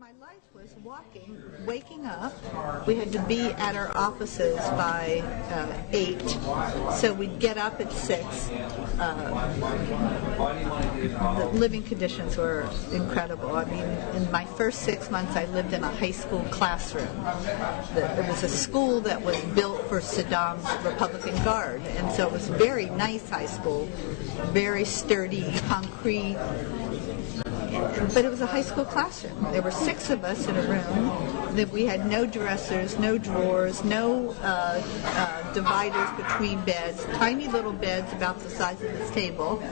My life was waking up. We had to be at our offices by 8, so we'd get up at 6. The living conditions were incredible. I mean, in my first 6 months, I lived in a high school classroom. It was a school that was built for Saddam's Republican Guard, and so it was very nice high school, very sturdy, concrete. But it was a high school classroom. There were 6 of us in a room. That we had no dressers, no drawers, no dividers between beds, tiny little beds about the size of this table,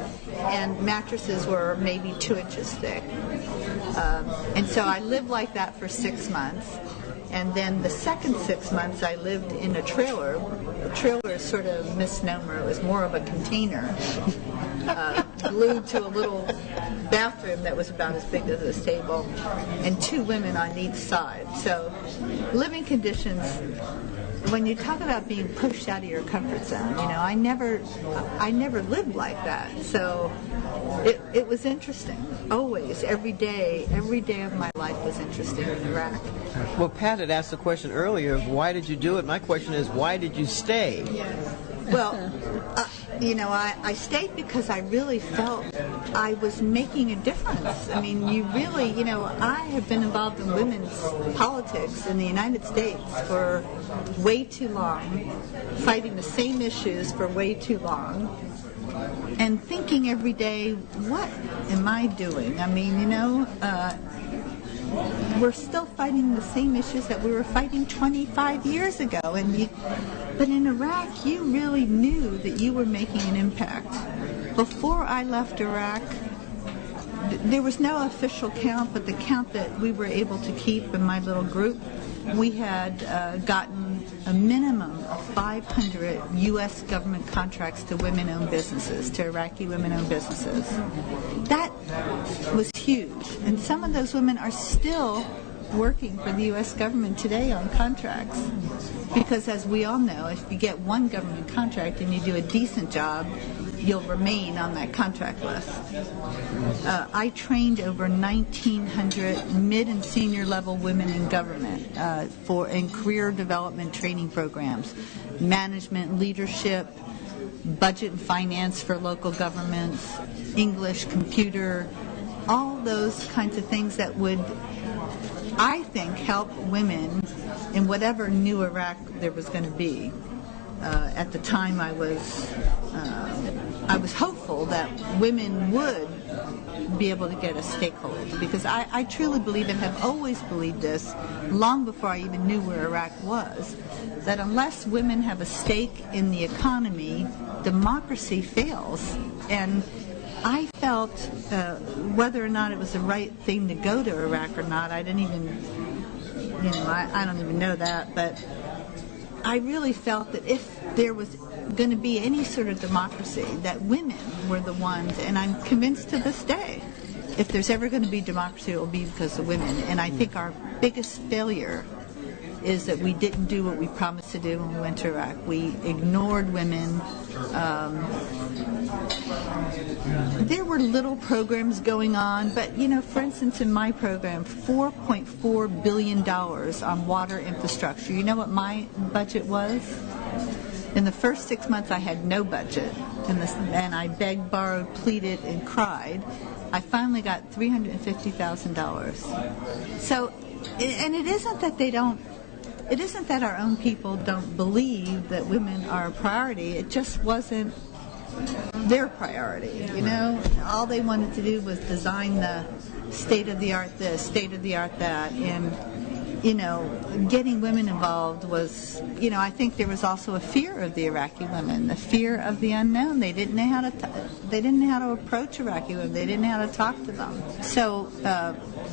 and mattresses were maybe 2 inches thick. And so I lived like that for 6 months. And then the second 6 months I lived in a trailer. The trailer is sort of a misnomer. It was more of a container glued to a little bathroom that was about as big as this table, and 2 women on each side. So living conditions, when you talk about being pushed out of your comfort zone, I never lived like that. So it was interesting. Always, every day of my life was interesting in Iraq. Well, Pat had asked the question earlier of why did you do it? My question is, why did you stay? Well, I stayed because I really felt I was making a difference. I mean, I have been involved in women's politics in the United States for way too long, fighting the same issues for way too long, and thinking every day, what am I doing? I mean, we're still fighting the same issues that we were fighting 25 years ago. But in Iraq, you really knew that you were making an impact. Before I left Iraq, there was no official count, but the count that we were able to keep in my little group, we had gotten a minimum of 500 U.S. government contracts to women-owned businesses, to Iraqi women-owned businesses. That was huge. And some of those women are still working for the U.S. government today on contracts. Because as we all know, if you get one government contract and you do a decent job, you'll remain on that contract list. I trained over 1,900 mid and senior level women in government in career development training programs, management, leadership, budget and finance for local governments, English, computer, all those kinds of things that would, I think, help women in whatever new Iraq there was going to be. At the time, I was hopeful that women would be able to get a stakehold, because I truly believe and have always believed this long before I even knew where Iraq was, that unless women have a stake in the economy, democracy fails. And I felt whether or not it was the right thing to go to Iraq or not, I didn't even, I don't even know that, but I really felt that if there was going to be any sort of democracy, that women were the ones, and I'm convinced to this day, if there's ever going to be democracy, it will be because of women. And I think our biggest failure is that we didn't do what we promised to do when we went to Iraq. We ignored women. There were little programs going on, but, for instance, in my program, $4.4 billion on water infrastructure. You know what my budget was? In the first 6 months, I had no budget, and I begged, borrowed, pleaded, and cried. I finally got $350,000. So, and it isn't that it isn't that our own people don't believe that women are a priority. It just wasn't their priority, All they wanted to do was design the state-of-the-art this, state-of-the-art that, and, getting women involved was, I think there was also a fear of the Iraqi women, the fear of the unknown. They didn't know how to approach Iraqi women. They didn't know how to talk to them. So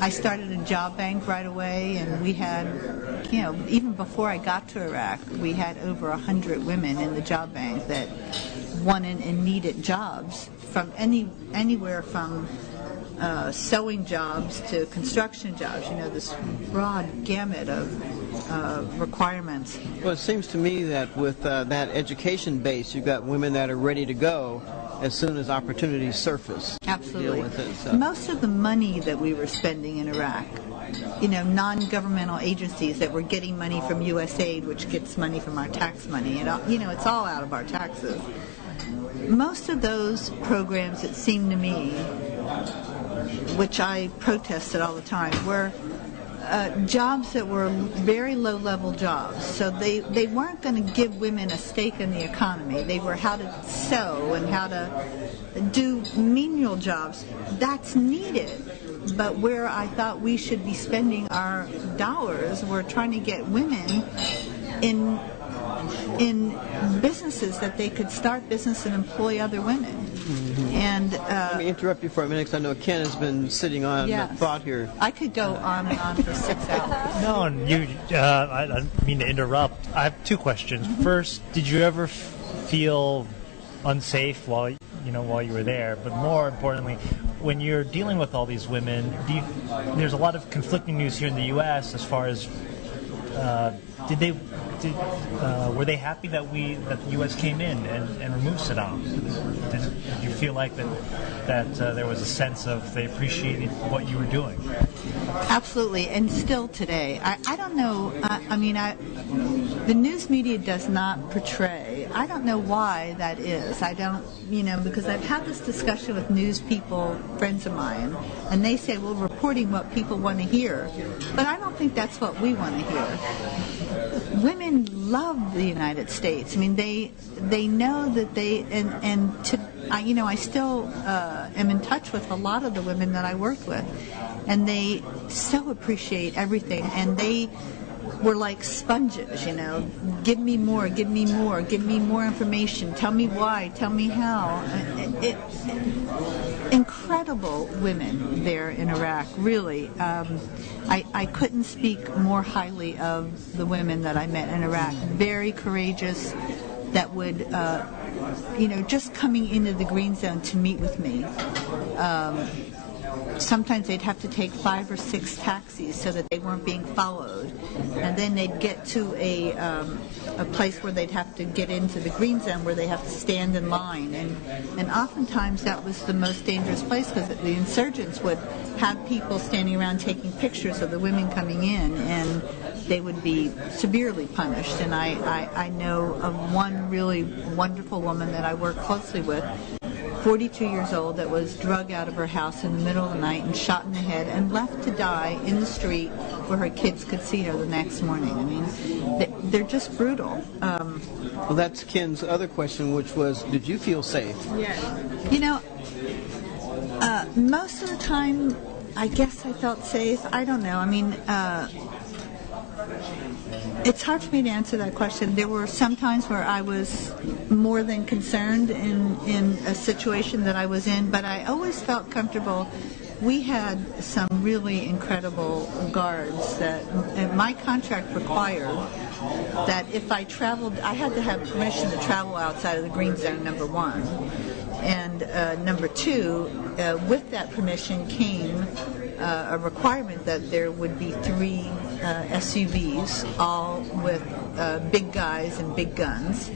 I started a job bank right away, and we had, even before I got to Iraq, we had over 100 women in the job bank that wanted and needed jobs from anywhere from sewing jobs to construction jobs, this broad gamut of requirements. Well, it seems to me that with that education base, you've got women that are ready to go as soon as opportunities surface. Absolutely. To deal with it, so. Most of the money that we were spending in Iraq non-governmental agencies that were getting money from USAID, which gets money from our tax money. It's all out of our taxes. Most of those programs, it seemed to me, which I protested all the time, were jobs that were very low-level jobs. So they weren't going to give women a stake in the economy. They were how to sew and how to do menial jobs. That's needed. But where I thought we should be spending our dollars, we're trying to get women in businesses that they could start business and employ other women. Mm-hmm. And let me interrupt you for a minute because I know Ken has been sitting on a thought here. I could go on and on for 6 hours. No, I don't mean to interrupt. I have two questions. Mm-hmm. First, did you ever feel unsafe while you were there? But more importantly, when you're dealing with all these women, there's a lot of conflicting news here in the U.S. as far as were they happy that the U.S. came in and removed Saddam? Did you feel like that there was a sense of they appreciated what you were doing? Absolutely, and still today. I don't know. The news media does not portray. I don't know why that is. I don't, because I've had this discussion with news people, friends of mine, and they say, well, reporting what people want to hear. But I don't think that's what we want to hear. Women love the United States. They know that I still am in touch with a lot of the women that I worked with, and they so appreciate everything, and they were like sponges, give me more, give me more, give me more information, tell me why, tell me how. Incredible women there in Iraq, really. I couldn't speak more highly of the women that I met in Iraq. Very courageous, that would, just coming into the green zone to meet with me. Sometimes they'd have to take 5 or 6 taxis so that they weren't being followed, and then they'd get to a place where they'd have to get into the green zone where they have to stand in line, and oftentimes that was the most dangerous place because the insurgents would have people standing around taking pictures of the women coming in, and they would be severely punished. And I know of one really wonderful woman that I work closely with, 42 years old, that was drugged out of her house in the middle of the night and shot in the head and left to die in the street where her kids could see her the next morning. They're just brutal. Well, that's Ken's other question, which was, did you feel safe? Yeah. Most of the time, I guess I felt safe. I don't know. It's hard for me to answer that question. There were some times where I was more than concerned in a situation that I was in, but I always felt comfortable. We had some really incredible guards and my contract required that if I traveled, I had to have permission to travel outside of the green zone, number one. And number two, with that permission came a requirement that there would be 3 SUVs, all with big guys and big guns,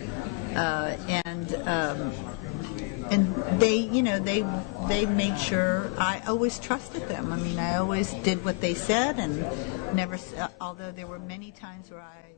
and they made sure I always trusted them. I always did what they said, and never. Although there were many times where I